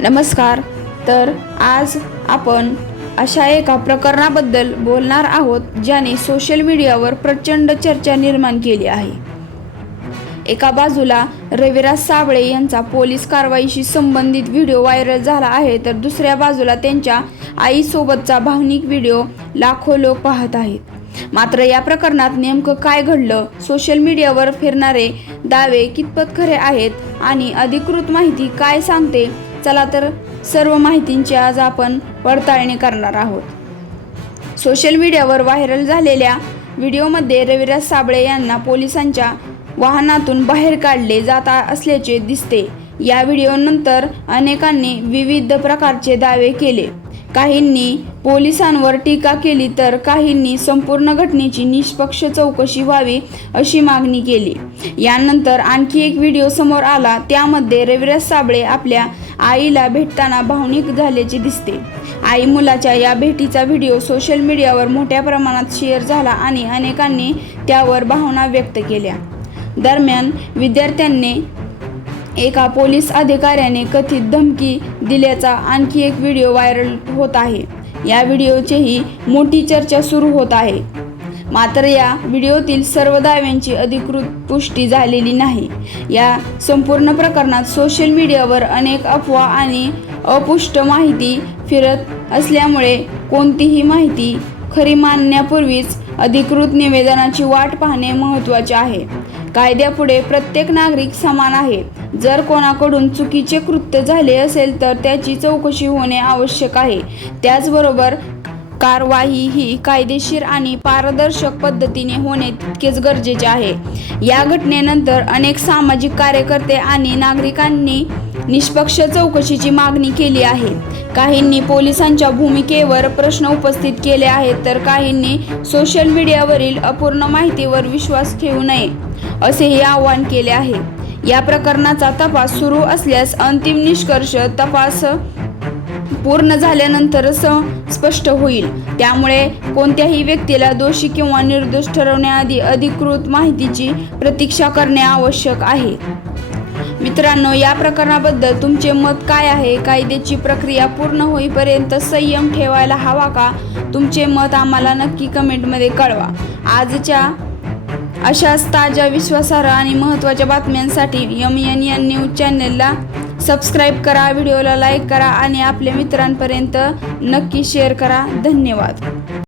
नमस्कार। तर आज आपण अशा एका प्रकरणाबद्दल बोलणार आहोत ज्याने सोशल मीडियावर प्रचंड चर्चा निर्माण केली आहे। एका बाजूला रविराज साबळे यांचा पोलीस कारवाईशी संबंधित व्हिडिओ व्हायरल झाला आहे, तर दुसऱ्या बाजूला त्यांच्या आईसोबतचा भावनिक व्हिडिओ लाखो लोक पाहत आहेत। मात्र या प्रकरणात नेमकं काय घडलं, सोशल मीडियावर फिरणारे दावे कितपत खरे आहेत आणि अधिकृत माहिती काय सांगते, चला तर सर्व माहितींची आज आपण पडताळणी करणार आहोत। सोशल मीडियावर व्हायरल झालेल्या व्हिडिओमध्ये रविराज साबळे यांना पोलिसांच्या वाहनातून बाहेर काढले जात असल्याचे दिसते। या व्हिडिओनंतर अनेकांनी विविध प्रकारचे दावे केले। काहींनी पोलिसांवर टीका केली तर काहींनी संपूर्ण घटनेची निष्पक्ष चौकशी व्हावी अशी मागणी केली। यानंतर आणखी एक व्हिडिओ समोर आला, त्यामध्ये रविराज साबळे आपल्या आईला भेटताना भावनिक झाल्याचे दिसते। आई मुलाच्या या भेटीचा व्हिडिओ सोशल मीडियावर मोठ्या प्रमाणात शेअर झाला आणि अनेकांनी त्यावर भावना व्यक्त केल्या। दरम्यान विद्यार्थ्यांनी एका पोलीस अधिकाऱ्याने कथित धमकी दिल्याचा आणखी एक व्हिडिओ व्हायरल होत आहे। या व्हिडिओचीही मोठी चर्चा सुरू होत आहे। मात्र या व्हिडिओतील सर्व दाव्यांची अधिकृत पुष्टी झालेली नाही। या संपूर्ण प्रकरणात सोशल मीडियावर अनेक अफवा आणि अपुष्ट माहिती फिरत असल्यामुळे कोणतीही माहिती खरी मानण्यापूर्वीच अधिकृत निवेदनाची वाट पाहणे महत्त्वाचे आहे। कायद्यापुढे प्रत्येक नागरिक समान आहे। जर कोणाकडून चुकीचे कृत्य झाले असेल तर त्याची चौकशी होणे आवश्यक आहे। त्याचबरोबर कारवाई ही कायदेशीर आणि पारदर्शक पद्धतीने होणे तितकेच गरजेचे आहे। या घटनेनंतर अनेक सामाजिक कार्यकर्ते आणि नागरिकांनी निष्पक्ष चौकशीची मागणी केली आहे। काहींनी पोलिसांच्या भूमिकेवर प्रश्न उपस्थित केले आहेत, तर काहींनी सोशल मीडियावरील अपूर्ण माहितीवर विश्वास ठेवू नये असेही आवाहन केले आहे। या प्रकरणाचा तपास सुरू असल्यास अंतिम निष्कर्ष तपास पूर्ण झाल्यानंतरच स्पष्ट होईल। त्यामुळे कोणत्याही व्यक्तीला दोषी किंवा निर्दोष ठरवण्याआधी अधिकृत माहितीची प्रतीक्षा करणे आवश्यक आहे। मित्रांनो, या प्रकरणाबद्दल तुमचे मत काय आहे? कायद्याची प्रक्रिया पूर्ण होईपर्यंत संयम ठेवायला हवा का? तुमचे मत आम्हाला नक्की कमेंटमध्ये कळवा। आजच्या अशाच ताज्या, विश्वासार्ह आणि महत्त्वाच्या बातम्यांसाठी MNN न्यूज चॅनलला सबस्क्राईब करा, व्हिडिओला लाईक करा आणि आपल्या मित्रांपर्यंत नक्की शेअर करा। धन्यवाद।